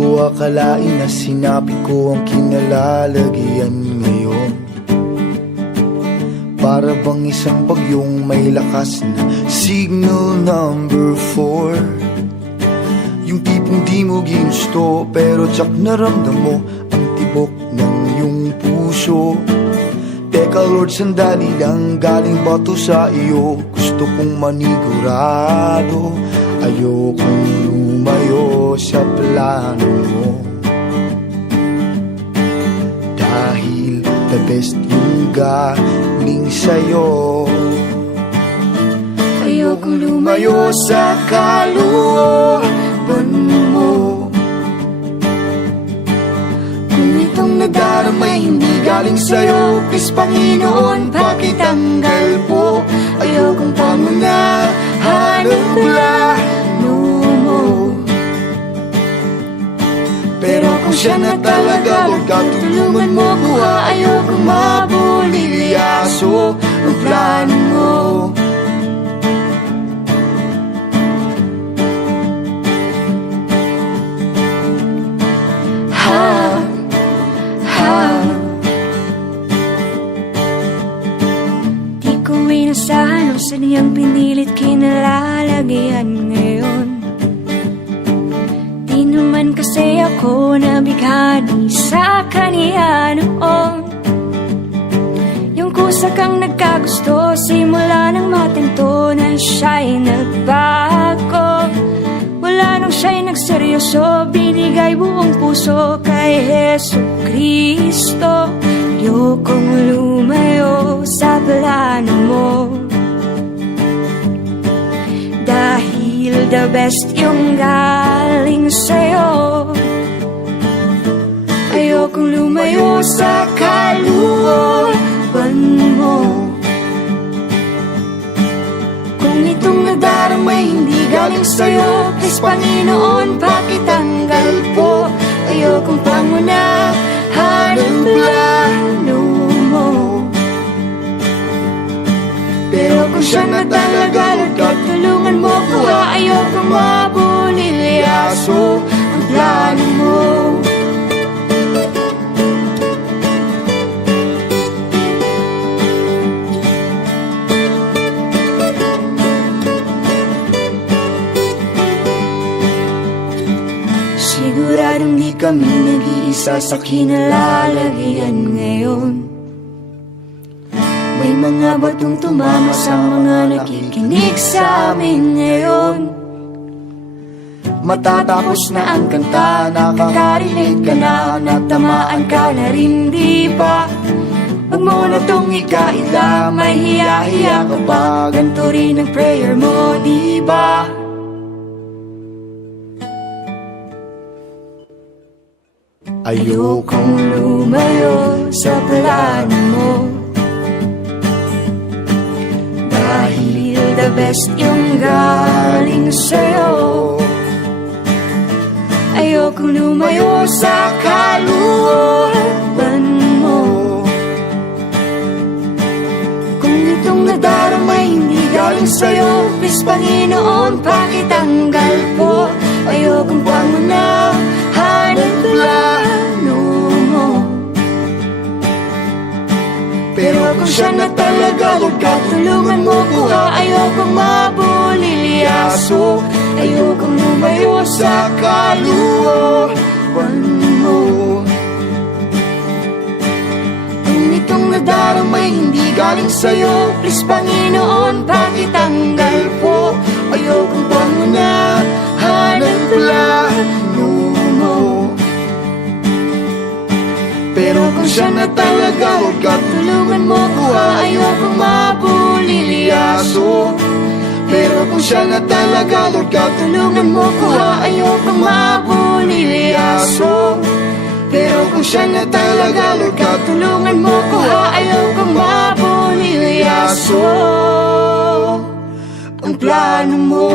ko akalain na sinabi ko ang kinalalagyan ngayon. Para bang isang bagyong may lakas na signal number 4. Yung tipong di mo ginusto pero tsak naramdam mo ang tibok ng iyong puso. Teka Lord, sandali lang, galing ba to sa iyo? Gusto kong manigurado, ayokong lumayo sa plano mo. Dahil the best yung galing sa'yo. Ayokong lumayo sa kalooban mo. Kung itong nadaramay hindi galing sa'yo, please Panginoon, pakitanggal po. Ayokong pangunahan ang plano mo. Pero kung siya na talaga, huwag ka tulungan mo ko. Ayokong mabulilyaso ang plano mo. Di ko inasahan o sadyang pinilit kinalalagyan ngayon. Di naman kasi ako nabighani sa kaniya noon. Yung kusa kang nagkagusto, simula nang matanto na siya'y nagbago. Wala nang siya'y nagseryoso, binigay buong puso kay Jesucristo. Ayokong lumayo sa plano mo. Dahil the best yung galing sa'yo. Ayokong lumayo sa kalooban mo. Kung itong nadaramay hindi galing sa'yo, please Panginoon, pakitanggal po. Ayokong pangunahan ang plano mo. Pero kung siya na talaga, Lord God, tulungan mo ko. Ayokong mabulilyaso ang plano mo. Siguradong di kami nag-iisa sa kinalalagyan ngayon. May mga batong tumama sa mga nakikinig sa amin ngayon. Matatapos na ang kanta, nakakarinig ka na, natamaan ka na rin, di ba? Huwag mo na tong ikaila, may hiya-hiya ka pa, ganito rin ang prayer mo, di ba? Ayokong lumayo sa plano mo. Dahil the best yung galing sa'yo. Ayokong lumayo sa kalooban mo. Kung itong nadaramay hindi galing sa'yo, please Panginoon, pakitanggal po. Ayokong pangunahan ang plano mo. Pero kung siya na talaga, huwag ka tulungan mo ko. Ayokong mabulilyaso. Ayokong lumayo sa kalooban mo. Kung itong nadaramay hindi galing sa'yo, please Panginoon, pakitanggal po. Ayokong pangunahan ang plano mo. Pero kung siya na talaga, huwag ka tulungan mo ko. Ayokong mabulilyaso. Pero kung siya na talaga, Lord God, tulungan mo ko. Ayokong mabulilyaso. Pero kung siya na talaga, Lord God, tulungan mo ko. Ayokong mabulilyaso ang plano mo.